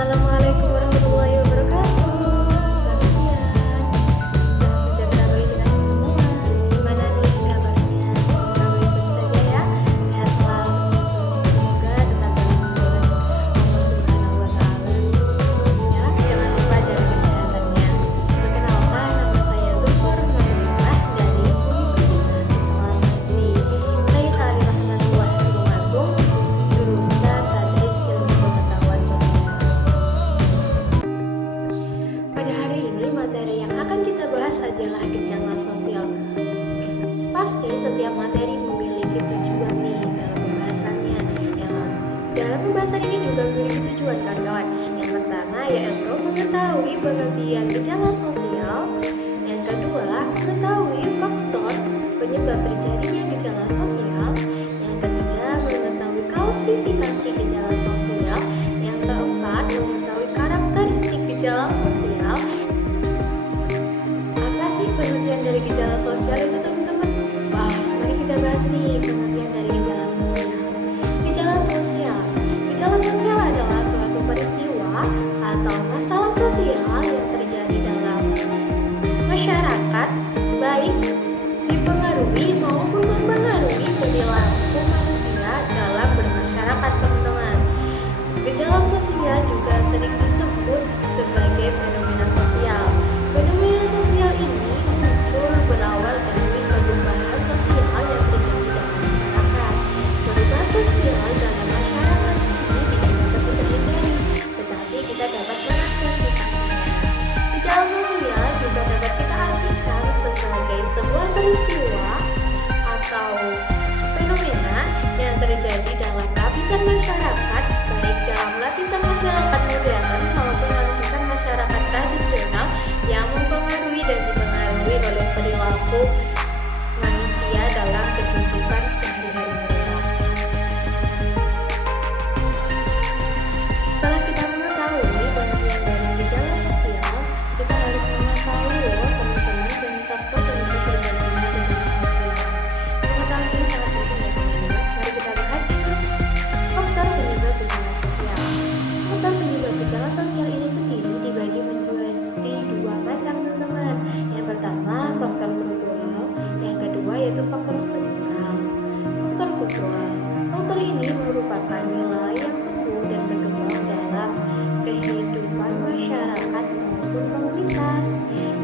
Assalamualaikum warahmatullahi wabarakatuh. Selamat siang. Salam sejahtera bagi kita semua. Gimana nih kabarnya? Semoga baik-baik saja ya. Sehat selalu. Semoga tetap dalam lindungan Allah Subhanahu wa taala. Ya, jangan lupa jaga kesehatannya. Perkenalkan, nama saya Zulfur Nurullah dari Universitas Islam Negeri Sayyid Ali Rahmatullah Tulungagung, jurusan Tadris Ilmu Pengetahuan Sosial. Pada hari ini materi yang akan kita bahas adalah gejala sosial. Pasti setiap materi memiliki tujuan nih dalam pembahasannya. Yang dalam pembahasan ini juga memiliki tujuan kawan-kawan. Yang pertama yaitu mengetahui pengertian gejala sosial. Yang kedua, mengetahui faktor penyebab terjadinya gejala sosial. Yang ketiga, mengetahui klasifikasi gejala sosial. Yang keempat, mengetahui karakteristik gejala sosial. Apa sih pengertian dari gejala sosial itu teman-teman? Wah, mari kita bahas nih pengertian dari gejala sosial. Gejala sosial. Gejala sosial adalah suatu peristiwa atau masalah sosial yang terjadi dalam masyarakat, baik dipengaruhi maupun mempengaruhi perilaku manusia dalam bermasyarakat, teman-teman. Gejala sosial juga sering disebut sebagai fenomena sosial. Fenomena sosial ini muncul berawal dari perubahan sosial yang terjadi dalam masyarakat. Perubahan sosial dalam masyarakat ini tidak dapat kita hindari, tetapi kita dapat mengantisipasinya. Gejala sosial juga dapat kita artikan sebagai sebuah peristiwa atau fenomena yang terjadi dalam lapisan masyarakat, baik dalam lapisan masyarakat modern maupun lapisan masyarakat tradisional yang mempengaruhi dan dipengaruhi oleh perilaku manusia dalam kehidupan sehari-hari mereka. Setelah kita mengetahui pengertian dari gejala sosial, kita harus mengetahui teman-teman dan faktor penyebab terjadinya gejala sosial. Pengetahuan ini sangat penting ya teman-teman. Mari kita lihat faktor penyebab gejala sosial. Faktor penyebab gejala sosial ini sendiri dibagi menjadi dua macam teman-teman. Yang pertama faktor kultural, yang kedua yaitu faktor struktural. Faktor kultural. Faktor ini merupakan nilai yang tumbuh dan berkembang dalam kehidupan masyarakat maupun komunitas.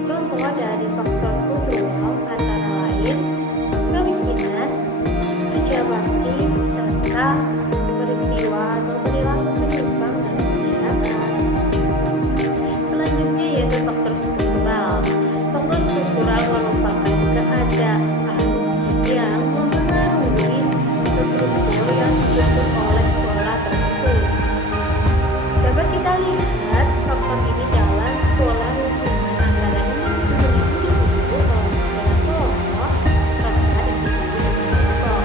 Contoh dari faktor kultural antara lain kemiskinan, kerja bakti, serta peristiwa atau perilaku penyimpang dalam masyarakat. Selanjutnya yaitu faktor struktural. Faktor struktural merupakan keadaan yang mempengaruhi struktur yang disusun oleh pola tertentu. Dapat kita lihat faktor ini dalam pola hubungan antara individu, kelompok, serta individu dan kelompok.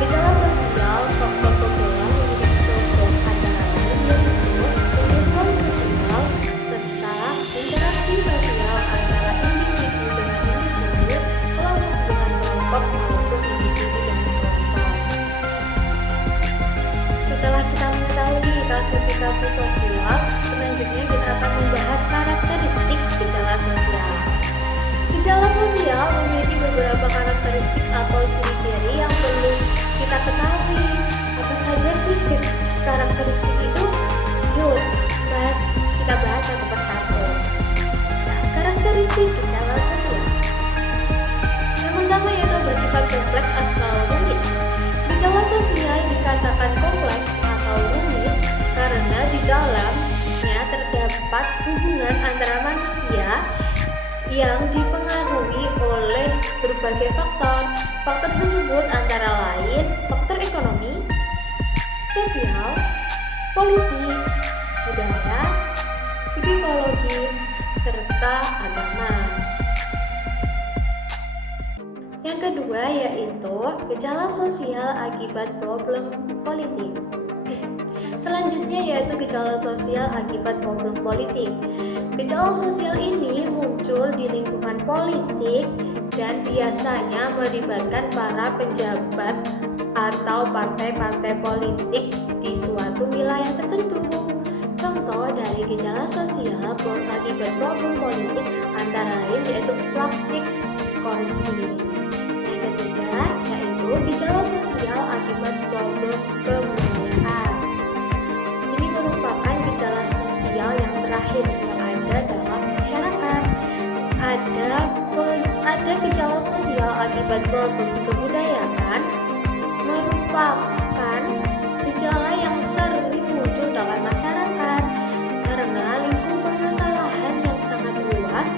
Gejala sosial faktor kultural memiliki contoh antara lain yaitu kehidupan sosial serta interaksi sosial antara individu dengan individu, kelompok dengan kelompok maupun individu dengan kelompok. Setelah kita mengetahui klasifikasi sosial, selanjutnya kita akan membahas karakteristik gejala sosial. Gejala sosial memiliki beberapa karakteristik atau ciri-ciri yang perlu kita ketahui. Apa saja sih karakteristik itu? Yuk, kita bahas satu persatu. Nah, karakteristik gejala sosial. Yang pertama yaitu bersifat kompleks atau rumit. Gejala sosial dikatakan kompleks atau rumit karena di dalamnya terdapat hubungan antara manusia yang dipengaruhi oleh berbagai faktor. Faktor tersebut antara lain faktor ekonomi, sosial, politik, budaya, psikologis, serta agama. Yang kedua yaitu gejala sosial akibat problem politik. Selanjutnya yaitu gejala sosial akibat problem politik. Gejala sosial ini muncul di lingkungan politik dan biasanya melibatkan para pejabat atau partai-partai politik di suatu wilayah tertentu. Contoh gejala sosial akibat problem politik antara lain yaitu praktik korupsi. Yang ketiga yaitu gejala sosial akibat problem kebudayaan. Ini merupakan gejala sosial yang terakhir yang ada dalam masyarakat. Ada gejala sosial akibat problem kebudayaan merupakan gejala yang sering muncul dalam masyarakat karena lingkup permasalahan yang sangat luas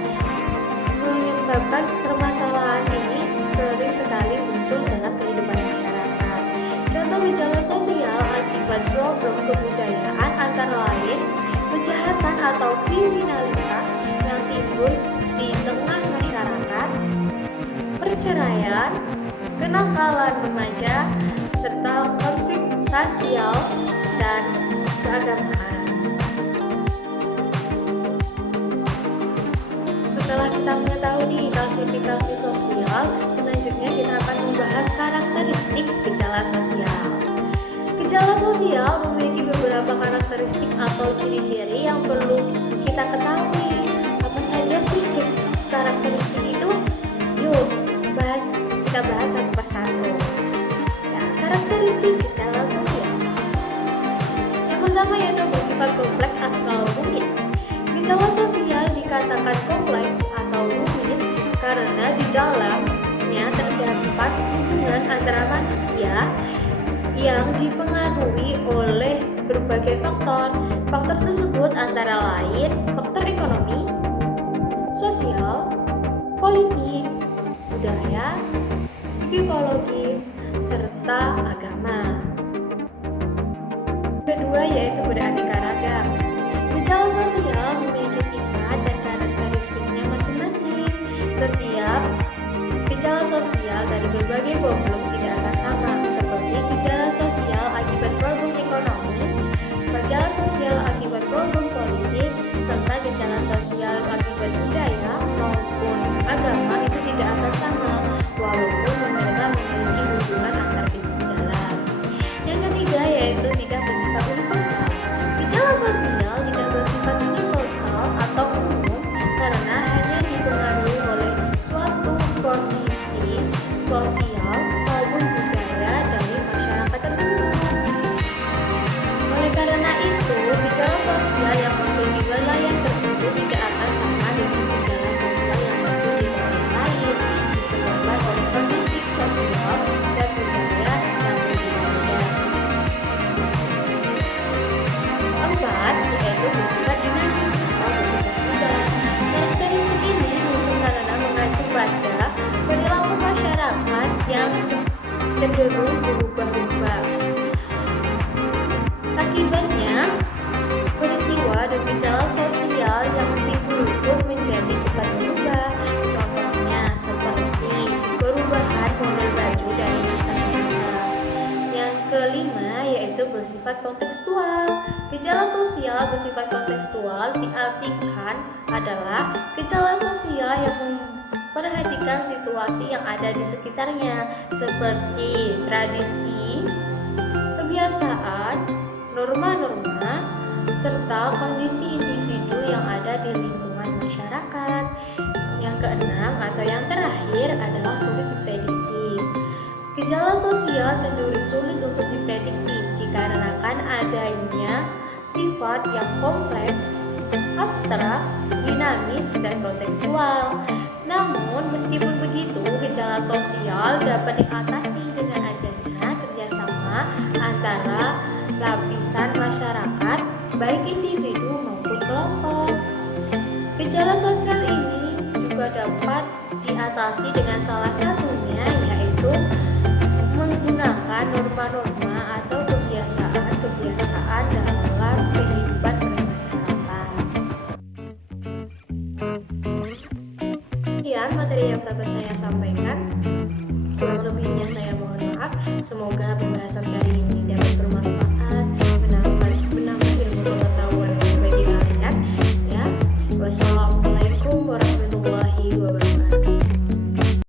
menyebabkan permasalahan ini sering sekali muncul dalam kehidupan masyarakat. Contoh gejala sosial akibat problem kebudayaan antara lain kejahatan atau kriminalitas yang timbul di tengah masyarakat, perceraian, kenakalan remaja, serta konflik rasial dan keagamaan. Setelah kita mengetahui klasifikasi sosial, selanjutnya kita akan membahas karakteristik gejala sosial. Gejala sosial memiliki beberapa karakteristik atau ciri-ciri yang perlu kita ketahui. Apa saja sih karakteristik itu? Yuk, kita bahas satu persatu. Ya, karakteristik gejala sosial. Yang pertama yaitu bersifat kompleks atau rumit. Gejala sosial dikatakan kompleks atau rumit karena di dalamnya terdapat hubungan antara manusia yang dipengaruhi oleh berbagai faktor. Faktor tersebut antara lain faktor ekonomi, sosial, politik, budaya, psikologis, serta agama. Kedua yaitu beraneka ragam. Gejala sosial memiliki sifat dan karakteristiknya masing-masing. Setiap gejala sosial dari berbagai problem tidak akan sama, seperti gejala sosial akibat problem ekonomi, gejala sosial akibat problem politik, serta gejala sosial akibat budaya maupun agama itu tidak akan sama, walaupun mereka memiliki hubungan antar gejala. Yang ketiga yaitu tidak bersifat universal. Gejala sosial tidak bersifat universal atau umum karena hanya dipengaruhi oleh suatu kondisi sosial maupun budaya dari masyarakat tertentu. Oleh karena itu, gejala sosial yang muncul di wilayah tertentu tidak akan sama dengan gejala sosial yang muncul di wilayah lain, disebabkan oleh kondisi sosial dan budaya yang berbeda. Keempat, yaitu bersifat dinamis atau berubah-ubah. Karakteristik ini muncul karena mengacu pada perilaku masyarakat yang cenderung berubah-ubah. Akibatnya, peristiwa dan gejala sosial yang timbul pun menjadi cepat berubah. Contohnya seperti perubahan model baju dari masa ke masa. Yang kelima yaitu bersifat kontekstual. Gejala sosial bersifat kontekstual diartikan adalah gejala sosial yang memperhatikan situasi yang ada di sekitarnya, seperti tradisi, kebiasaan, norma-norma, serta kondisi individu yang ada di lingkungan masyarakat. Yang keenam atau yang terakhir adalah sulit diprediksi. Gejala sosial cenderung sulit untuk diprediksi dikarenakan adanya sifat yang kompleks, abstrak, dinamis, dan kontekstual. Namun, meskipun begitu, gejala sosial dapat diatasi dengan adanya kerjasama antara lapisan masyarakat, baik individu maupun kelompok. Gejala sosial ini juga dapat diatasi dengan salah satunya yaitu menggunakan norma-norma atau kebiasaan-kebiasaan dalam kehidupan bermasyarakat. Sekian materi yang dapat saya sampaikan. Kurang lebihnya saya mohon maaf. Semoga pembahasan kali ini dapat bermanfaat